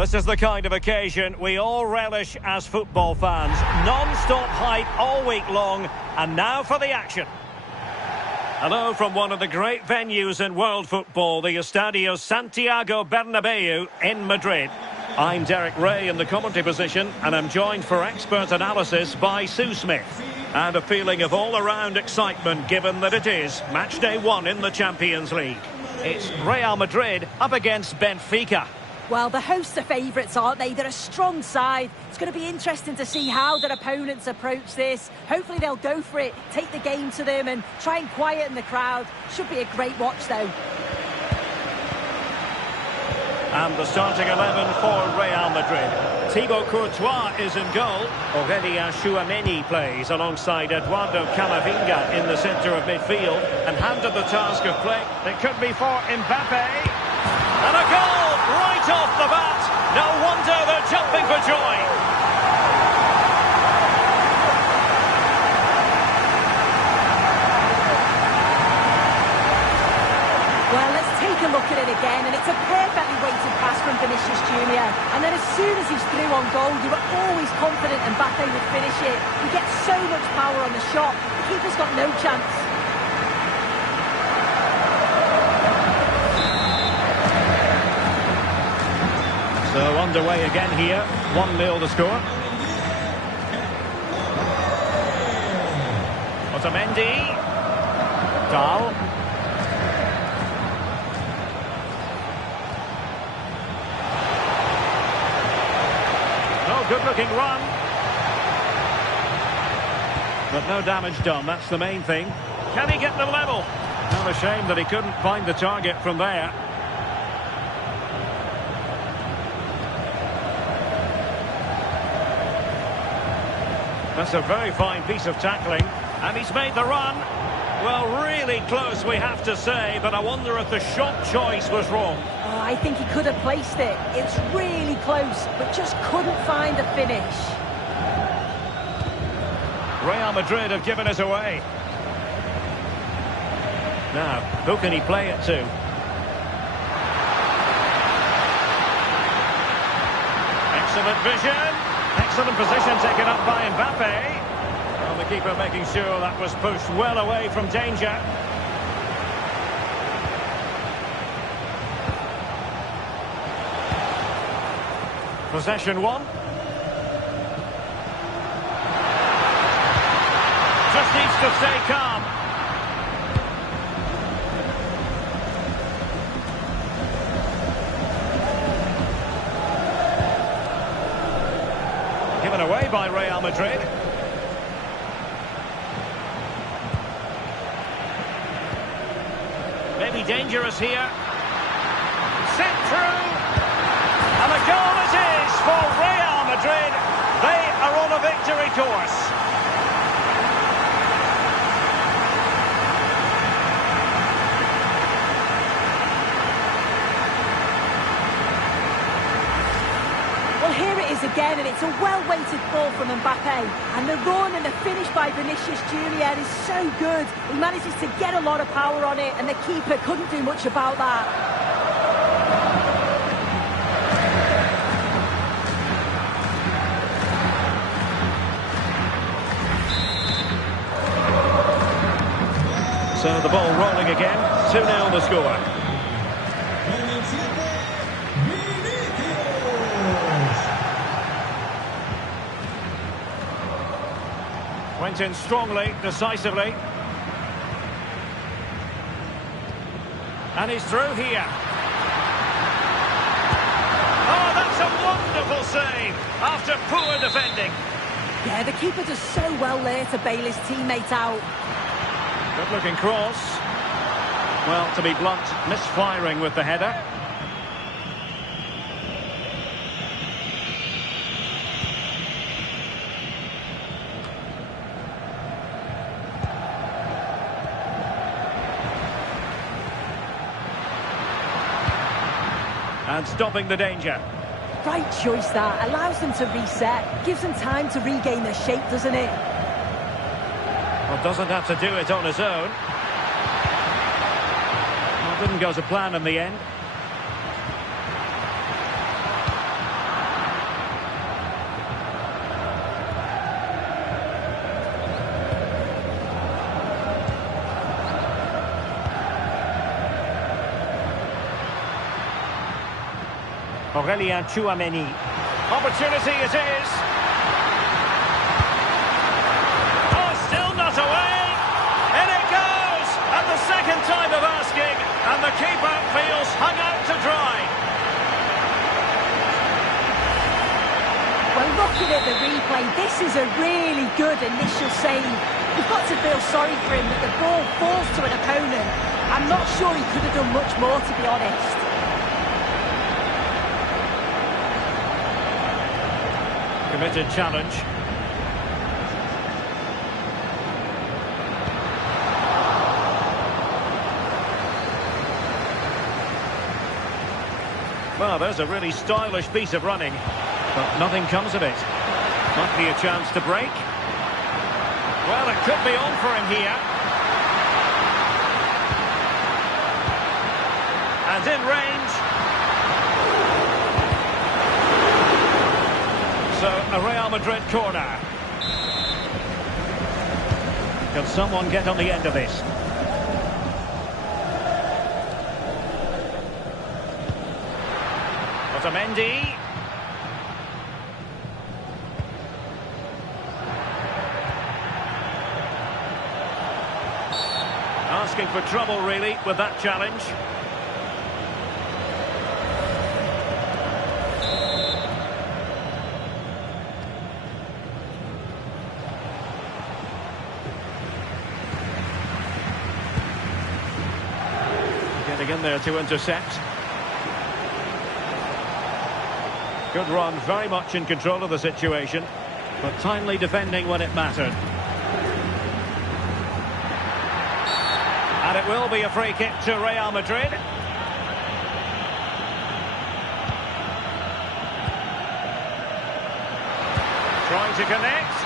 This is the kind of occasion we all relish as football fans. Non-stop hype all week long, and now for the action. Hello from one of the great venues in world football, the Estadio Santiago Bernabeu in Madrid. I'm Derek Ray in the commentary position, and I'm joined for expert analysis by Sue Smith. And a feeling of all-around excitement given that it is match day 1 in the Champions League. It's Real Madrid up against Benfica. Well, the hosts are favourites, aren't they? They're a strong side. It's going to be interesting to see how their opponents approach this. Hopefully they'll go for it, take the game to them and try and quieten the crowd. Should be a great watch, though. And the starting 11 for Real Madrid. Thibaut Courtois is in goal. Aurelien Tchouameni plays alongside Eduardo Camavinga in the centre of midfield. And handed the task of play, it could be for Mbappe. And a goal right off the bat. No wonder they're jumping for joy. Well, let's take a look at it again, and it's a perfectly weighted pass from Vinicius Jr. And then as soon as he's through on goal, you were always confident Mbappe would finish it. He gets so much power on the shot, the keeper's got no chance. So underway again here, 1-0 the score. Otamendi. Dahl. Oh, good-looking run. But no damage done, that's the main thing. Can he get the level? Not a shame that he couldn't find the target from there. That's a very fine piece of tackling. And he's made the run. Well, really close, we have to say, but I wonder if the shot choice was wrong. Oh, I think he could have placed it. It's really close, but just couldn't find the finish. Real Madrid have given us away. Now, who can he play it to? Excellent vision. Excellent position taken up by Mbappe. Well, the keeper making sure that was pushed well away from danger. Possession 1. Just needs to stay calm. Given away by Real Madrid. Maybe dangerous here. Sent through. And a goal it is for Real Madrid. They are on a victory course. Here it is again, and it's a well-weighted ball from Mbappe. And the run and the finish by Vinicius Jr. is so good. He manages to get a lot of power on it, and the keeper couldn't do much about that. So the ball rolling again, 2-0 the score. Went in strongly, decisively. And he's through here. Oh, that's a wonderful save after poor defending. Yeah, the keeper does so well there to bail his teammate out. Good-looking cross. Well, to be blunt, misfiring with the header. And stopping the danger. Right choice that. Allows them to reset. Gives them time to regain their shape, doesn't it? Well, doesn't have to do it on his own. Well, didn't go to plan in the end. Aurelien Tchouameni. Opportunity it is. Oh, still not away. In it goes. And the second time of asking. And the keeper feels hung out to dry. Well, looking at the replay, this is a really good initial save. You've got to feel sorry for him that the ball falls to an opponent. I'm not sure he could have done much more, to be honest. Committed challenge. Well, there's a really stylish piece of running, but nothing comes of it. Might be a chance to break. Well, it could be on for him here. And in range. So, a Real Madrid corner. Can someone get on the end of this? Otamendi. Asking for trouble, really, with that challenge. Getting in there to intercept. Good run, very much in control of the situation, but timely defending when it mattered. And it will be a free kick to Real Madrid. Trying to connect.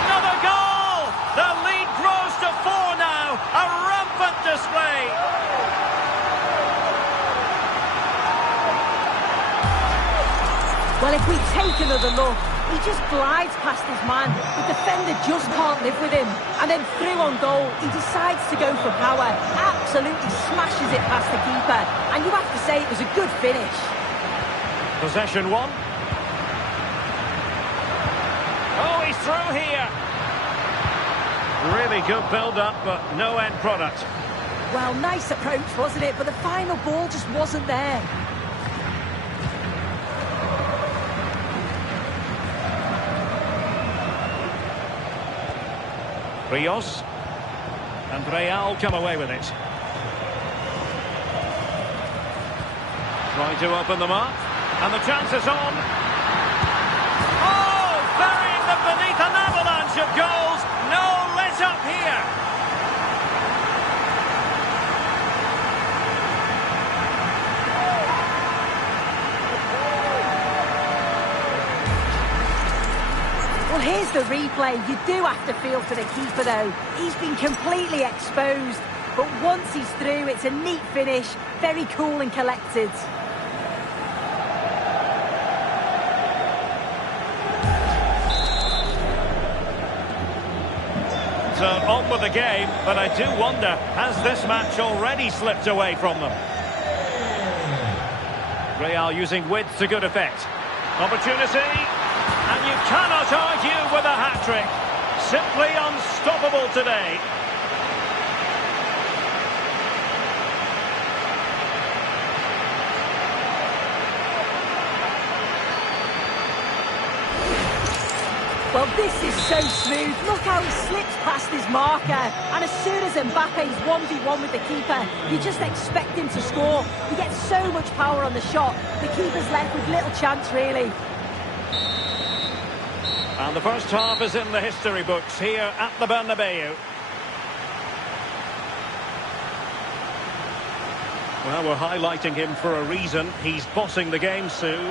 Another goal! The lead grows to 4 now. A rampant display. Well, if we take another look, he just glides past his man. The defender just can't live with him. And then through on goal, he decides to go for power. Absolutely smashes it past the keeper. And you have to say it was a good finish. Possession one. Oh, he's through here. Really good build-up, but no end product. Well, nice approach, wasn't it? But the final ball just wasn't there. Rios. And Real come away with it. Trying to open them up. And the chance is on. Oh! Burying them beneath an avalanche of goals. No let-up here. Well, here's the replay. You do have to feel for the keeper, though. He's been completely exposed. But once he's through, it's a neat finish. Very cool and collected. So on with the game, but I do wonder, has this match already slipped away from them? Real using width to good effect. Opportunity. And you cannot argue with a hat-trick. Simply unstoppable today. Well, this is so smooth. Look how he slips past his marker. And as soon as Mbappe's 1v1 with the keeper, you just expect him to score. He gets so much power on the shot. The keeper's left with little chance, really. And the first half is in the history books here at the Bernabeu. Well, we're highlighting him for a reason. He's bossing the game, Sue.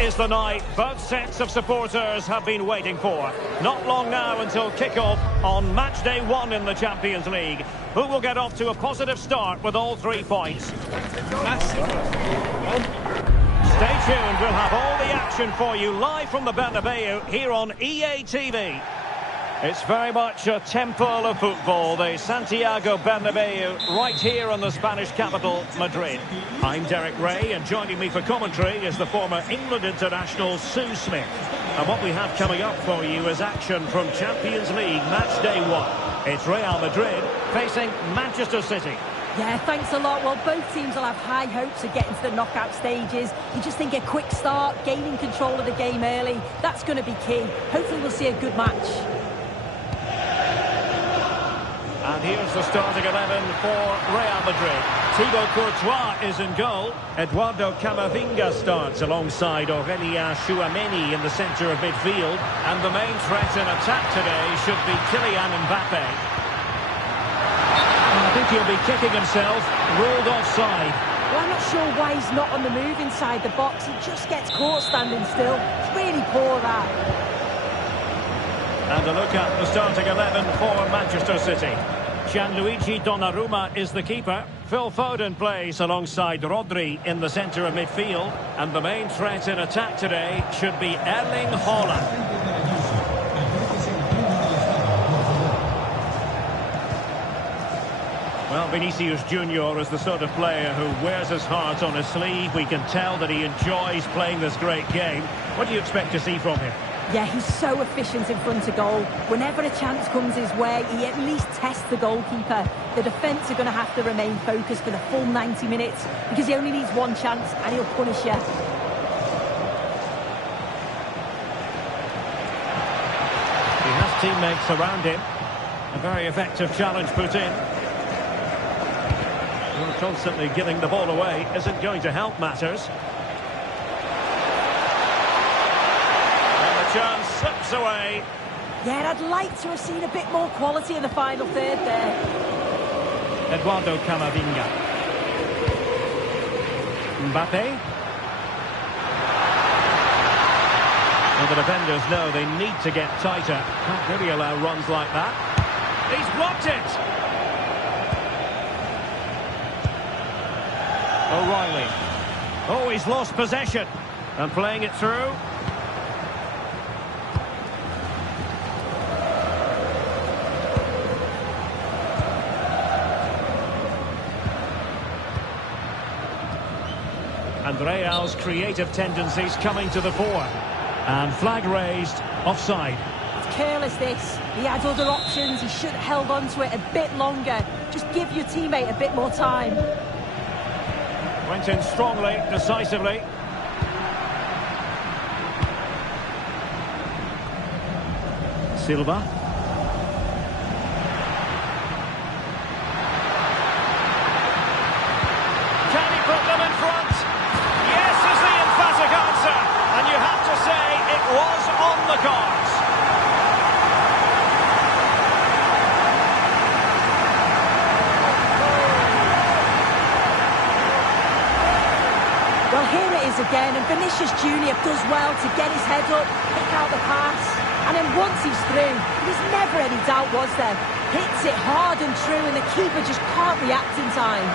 is the night both sets of supporters have been waiting for. Not long now until kick-off on match day 1 in the Champions League. Who will get off to a positive start with all 3 points? Stay tuned, we'll have all the action for you live from the Bernabeu here on EA TV. It's very much a temple of football, the Santiago Bernabeu, right here in the Spanish capital, Madrid. I'm Derek Ray, and joining me for commentary is the former England international Sue Smith. And what we have coming up for you is action from Champions League match day 1. It's Real Madrid facing Manchester City. Yeah, thanks a lot. Well, both teams will have high hopes of getting to the knockout stages. You just think a quick start, gaining control of the game early, that's going to be key. Hopefully we'll see a good match. And here's the starting 11 for Real Madrid. Thibaut Courtois is in goal. Eduardo Camavinga starts alongside Aurelien Tchouameni in the centre of midfield. And the main threat in attack today should be Kylian Mbappe. I think he'll be kicking himself, ruled offside. Well, I'm not sure why he's not on the move inside the box. He just gets caught standing still. It's really poor, that. And a look at the starting 11 for Manchester City. Gianluigi Donnarumma is the keeper. Phil Foden plays alongside Rodri in the centre of midfield. And the main threat in attack today should be Erling Haaland. Well, Vinicius Junior is the sort of player who wears his heart on his sleeve. We can tell that he enjoys playing this great game. What do you expect to see from him? Yeah, he's so efficient in front of goal. Whenever a chance comes his way, he at least tests the goalkeeper. The defence are going to have to remain focused for the full 90 minutes because he only needs one chance and he'll punish you. He has teammates around him. A very effective challenge put in. Well, constantly giving the ball away isn't going to help matters. Chance slips away. Yeah, I'd like to have seen a bit more quality in the final third there. Eduardo Camavinga. Mbappe. Well, the defenders know they need to get tighter. Can't really allow runs like that. He's blocked it. O'Reilly. Oh, he's lost possession. And playing it through. And Real's creative tendencies coming to the fore. And flag raised, offside. It's careless, this. He had other options. He should have held on to it a bit longer. Just give your teammate a bit more time. Went in strongly, decisively. Silva. Again, and Vinicius Junior does well to get his head up, pick out the pass, and then once he's through, there's never any doubt, was there? Hits it hard and true, and the keeper just can't react in time.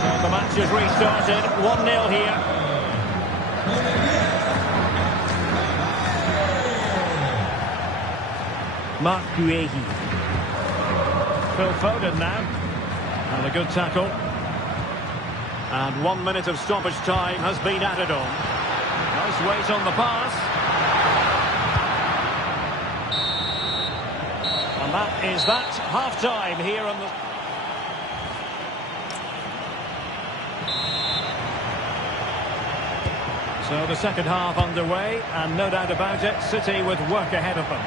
So the match is restarted, 1-0 here. Marc Guehi. Phil Foden now. And a good tackle. And 1 minute of stoppage time has been added on. Nice weight on the pass. And that is that. Half-time here on the... So the second half underway, and no doubt about it, City with work ahead of them.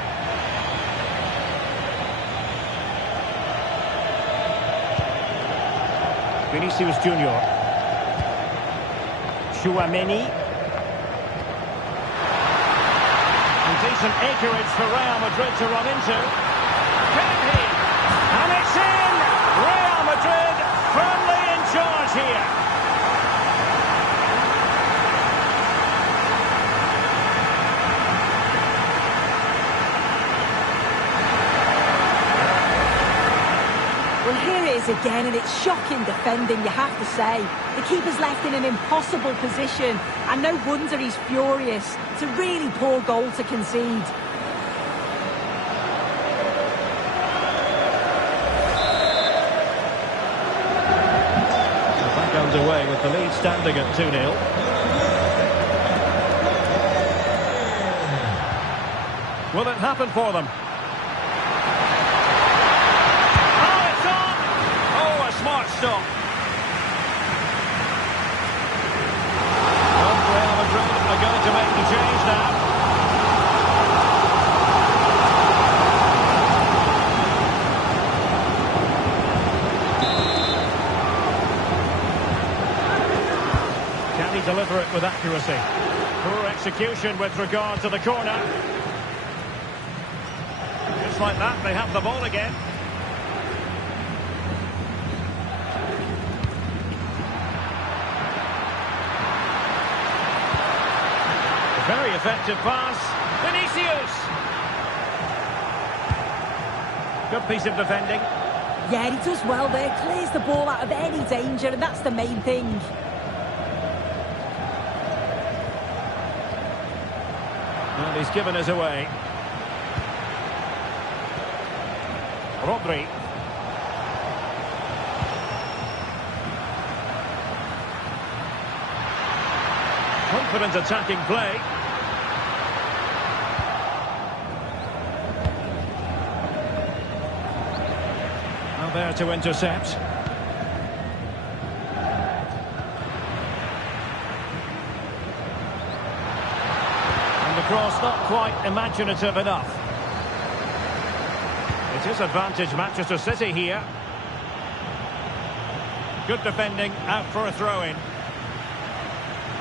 Vinicius Junior. Tchouameni. And Decent acreage for Real Madrid to run into. Can he? And it's in! Real Madrid firmly in charge here. Well, here it is again, and it's shocking defending, you have to say. The keeper's left in an impossible position, and no wonder he's furious. It's a really poor goal to concede. Back underway with the lead standing at 2-0. Will it happen for them? Smart stop. Well, Real Madrid are going to make the change now. Can he deliver it with accuracy? Poor execution with regard to the corner. Just like that, they have the ball again. Very effective pass. Vinicius! Good piece of defending. Yeah, he does well there. Clears the ball out of any danger, and that's the main thing. And he's given us away. Rodri. Confident attacking play. Now there to intercept. And the cross not quite imaginative enough. It is advantage Manchester City here. Good defending, out for a throw-in.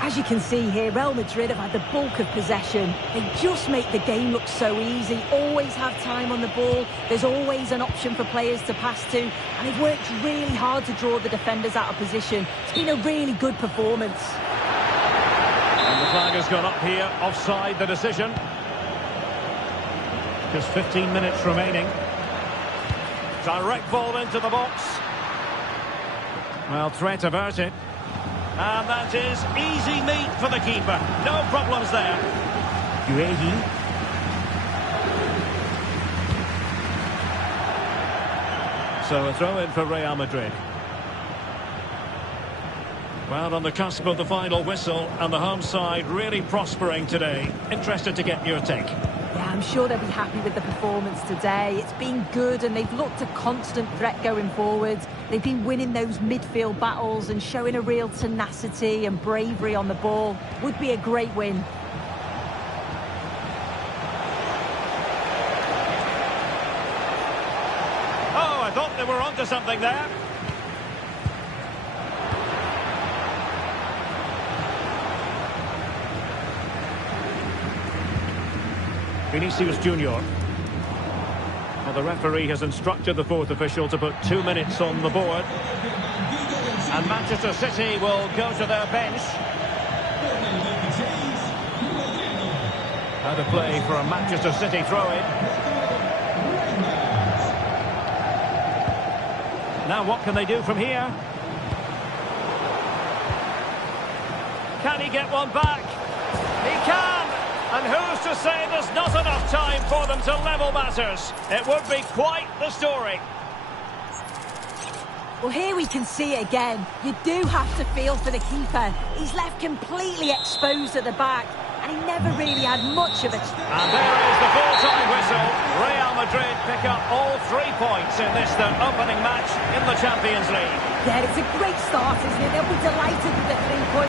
As you can see here, Real Madrid have had the bulk of possession. They just make the game look so easy, always have time on the ball. There's always an option for players to pass to, and they've worked really hard to draw the defenders out of position. It's been a really good performance. And the flag has gone up here, offside the decision. Just 15 minutes remaining. Direct ball into the box. Well, threat averted. And that is easy meat for the keeper. No problems there. So a throw in for Real Madrid. Well, on the cusp of the final whistle, and the home side really prospering today. Interested to get your take. Yeah, I'm sure they'll be happy with the performance today. It's been good, and they've looked a constant threat going forward. They've been winning those midfield battles and showing a real tenacity and bravery on the ball. Would be a great win. Oh, I thought they were onto something there. Vinicius Junior. Well, the referee has instructed the fourth official to put 2 minutes on the board. And Manchester City will go to their bench. Out of play for a Manchester City throw-in. Now what can they do from here? Can he get one back? He can! And who's to say there's not enough time for them to level matters? It would be quite the story. Well, here we can see it again. You do have to feel for the keeper. He's left completely exposed at the back, and he never really had much of it. And there is the full-time whistle. Real Madrid pick up all 3 points in this, their opening match in the Champions League. Yeah, it's a great start, isn't it? They'll be delighted with the 3 points.